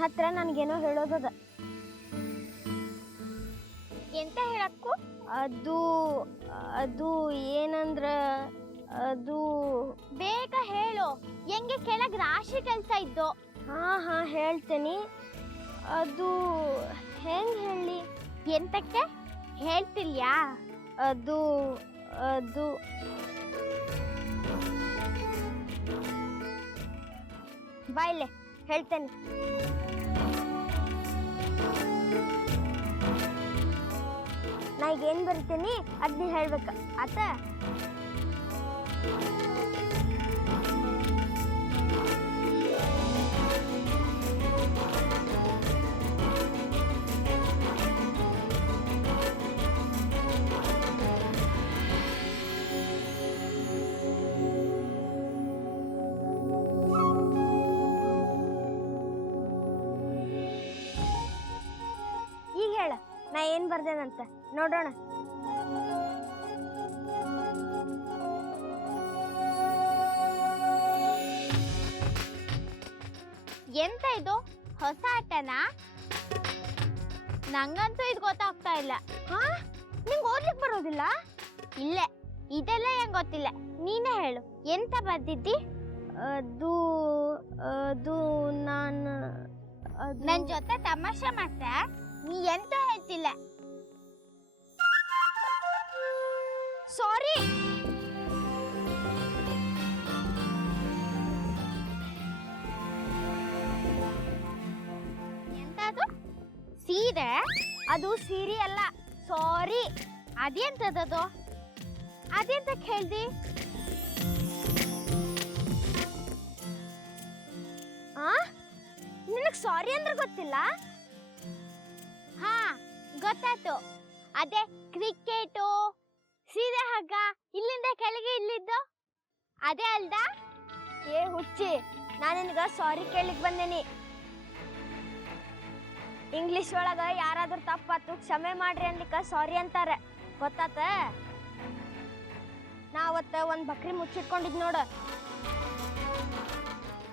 ಹತ್ರ ನನಗೇನೋ ಹೇಳೋದದ. ಎಂತ ಹೇಳಕ್ಕು? ಅದು ಅದು ಏನಂದ್ರ ಅದು ಬೇಗ ಹೇಳು. ಹೆಂಗೆ ಕೆಳಗೆ ರಾಶಿ ಕೆಲಸ ಇದ್ದು. ಹಾ ಹೇಳ್ತೇನೆ. ಅದು ಹೆಂಗ್ ಹೇಳಿ? ಎಂತಕ್ಕೆ ಹೇಳ್ತಿಲ್ಯಾ? ಅದು ಅದು ಬಾಯ್ಲೆ ಹೇಳ್ತೇನೆ. ನಾ ಈಗ ಏನ್ ಬರಿತೇನಿ ಅದ್ ನೀ ಹೇಳ್ಬೇಕ ಆತ? ಈಗ ಹೇಳ ನಾ ಏನ್ ಬರ್ದೇನಂತ ನೋಡೋಣ. ಎಂತ ಇದು ಹೊಸ ಆಟನಾ? ನಂಗಂತೂ ಇದು ಗೊತ್ತಾಗ್ತಾ ಇಲ್ಲ. ಹಾ ನಿಂಗೆ ಓದ್ಲಿಕ್ಕೆ ಬರೋದಿಲ್ಲ? ಇಲ್ಲ, ಇದೆಲ್ಲ ಹೆಂಗ್ ಗೊತ್ತಿಲ್ಲ. ನೀನೇ ಹೇಳು, ಎಂತ ಬರ್ದಿದ್ದಿ? ಅದು ಅದು ನಾನು ನನ್ ಜೊತೆ ತಮಾಷೆ ಮಾಡ್ತಾ? ನೀ ಎಂತ ಹೇಳ್ತಿಲ್ಲ. ಸಾರಿ. ಎಂತದು? ಸೀರೆ? ಅದು ಸೀರೆ ಅಲ್ಲ, ಸಾರಿ. ಅದೆಂತದದು? ಅದೆಂತ ಹೇಳ್ದಿ? ನಿನಗೆ ಸಾರಿ ಅಂದ್ರೆ ಗೊತ್ತಿಲ್ಲ? ಹಾ ಗೊತ್ತಾಯ್ತು. ಅದೇ ಕ್ರಿಕೆಟು, ಸೀರೆ ಹಗ್ಗ ಇಲ್ಲಿಂದ ಕೆಳಗೆ ಇಲ್ಲಿದ್ದು ಅದೇ ಅಲ್ದ? ಏ ಹುಚ್ಚಿ, ನಾನು ನಿನಗೆ ಸಾರಿ ಕೇಳಲಿಕ್ಕೆ ಬಂದೇನಿ. ಇಂಗ್ಲಿಷ್ ಒಳಗ ಯಾರಾದ್ರೂ ತಪ್ಪಾತು ಕ್ಷಮೆ ಮಾಡ್ರಿ ಅನ್ಲಿಕ್ಕ ಸಾರಿ ಅಂತಾರೆ, ಗೊತ್ತಾತ? ನಾ ಅವತ್ತ ಒಂದ್ ಬಕ್ರಿ ಮುಚ್ಚಿಟ್ಕೊಂಡಿದ್ ನೋಡ,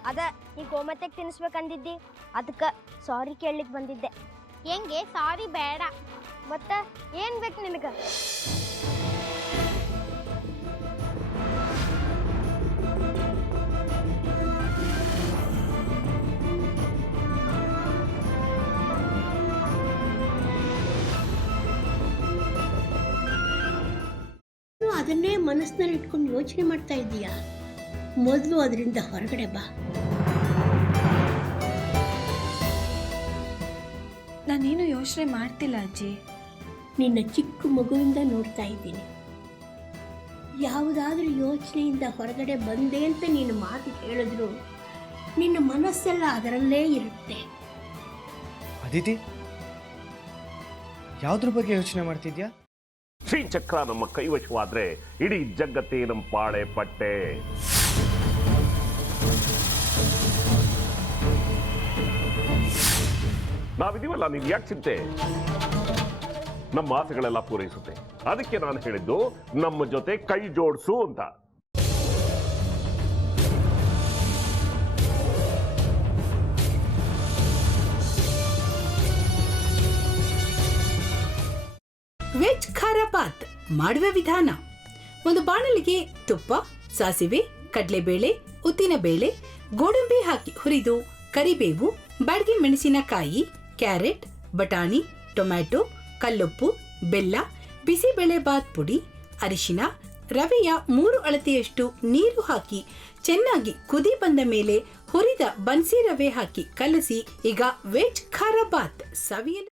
ಅದ ಈ ಗೋಮತೆಗೆ ತಿನ್ನಿಸ್ಬೇಕಂದಿದ್ದಿ, ಅದಕ್ಕ ಸಾರಿ ಕೇಳಲಿಕ್ಕೆ ಬಂದಿದ್ದೆ. ಹೆಂಗೆ ಸಾರಿ ಬೇಡ, ಮತ್ತ ಏನ್ ಬೇಕು ನಿನಗ? ಅದನ್ನೇ ಮನಸ್ಸಿನಲ್ಲಿ ಇಟ್ಕೊಂಡು ಯೋಚನೆ ಮಾಡ್ತಾ ಇದ್ದೀಯಾ? ಮೊದಲು ಅದರಿಂದ ಹೊರಗಡೆ ಬಾ. ನಾನೇನು ಯೋಚನೆ ಮಾಡ್ತಿಲ್ಲ ಅಜ್ಜಿ. ನಿನ್ನ ಚಿಕ್ಕ ಮಗುವಿಂದ ನೋಡ್ತಾ ಇದ್ದೀನಿ. ಯಾವುದಾದ್ರೂ ಯೋಚನೆಯಿಂದ ಹೊರಗಡೆ ಬಂದೆ ಅಂತ ನೀನು ಮಾತು ಹೇಳಿದ್ರು ನಿನ್ನ ಮನಸ್ಸೆಲ್ಲ ಅದರಲ್ಲೇ ಇರುತ್ತೆ. ಅದಿತಿ, ಯಾವುದ್ರ ಬಗ್ಗೆ ಯೋಚನೆ ಮಾಡ್ತಿದ್ಯಾ? ಶ್ರೀಚಕ್ರ ನಮ್ಮ ಕೈವಶವಾದ್ರೆ ಇಡೀ ಜಗತ್ತೇ ನಮ್ಮ ಪಾಳೆ ಪಟ್ಟೆ. ನಾವಿದೀವಲ್ಲ, ನೀವು ಯಾಕೆ ಚಿಂತೆ? ನಮ್ಮ ಆಸೆಗಳೆಲ್ಲ ಪೂರೈಸುತ್ತೆ. ಅದಕ್ಕೆ ನಾನು ಹೇಳಿದ್ದು ನಮ್ಮ ಜೊತೆ ಕೈ ಜೋಡಿಸು ಅಂತ. ವೆಜ್ ಖಾರ ಬಾತ್ ಮಾಡುವ ವಿಧಾನ: ಒಂದು ಬಾಣಲಿಗೆ ತುಪ್ಪ, ಸಾಸಿವೆ, ಕಡಲೆಬೇಳೆ, ಉದ್ದಿನಬೇಳೆ, ಗೋಡಂಬಿ ಹಾಕಿ ಹುರಿದು ಕರಿಬೇವು, ಬಾಡಿಗೆ ಮೆಣಸಿನಕಾಯಿ, ಕ್ಯಾರೆಟ್, ಬಟಾಣಿ, ಟೊಮ್ಯಾಟೊ, ಕಲ್ಲುಪ್ಪು, ಬೆಲ್ಲ, ಬಿಸಿಬೇಳೆ ಬಾತ್ ಪುಡಿ, ಅರಿಶಿನ, ರವೆಯ 3 ಅಳತೆಯಷ್ಟು ನೀರು ಹಾಕಿ ಚೆನ್ನಾಗಿ ಕುದಿ ಬಂದ ಮೇಲೆ ಹುರಿದ ಬನ್ಸಿ ರವೆ ಹಾಕಿ ಕಲಸಿ. ಈಗ ವೆಜ್ ಖಾರ ಬಾತ್ ಸವಿಯಲು.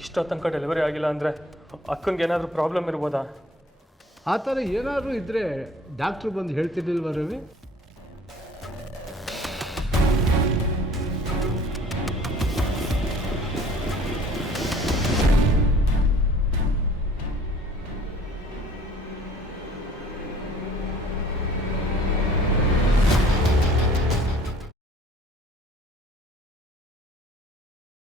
ಇಷ್ಟೋ ತನಕ ಡೆಲಿವರಿ ಆಗಿಲ್ಲ ಅಂದರೆ ಅಕ್ಕನಿಗೆ ಏನಾದರೂ ಪ್ರಾಬ್ಲಮ್ ಇರ್ಬೋದಾ? ಆ ಥರ ಏನಾದರೂ ಇದ್ದರೆ ಡಾಕ್ಟ್ರು ಬಂದು ಹೇಳ್ತಿರ್ಲಿಲ್ವ ರವಿ?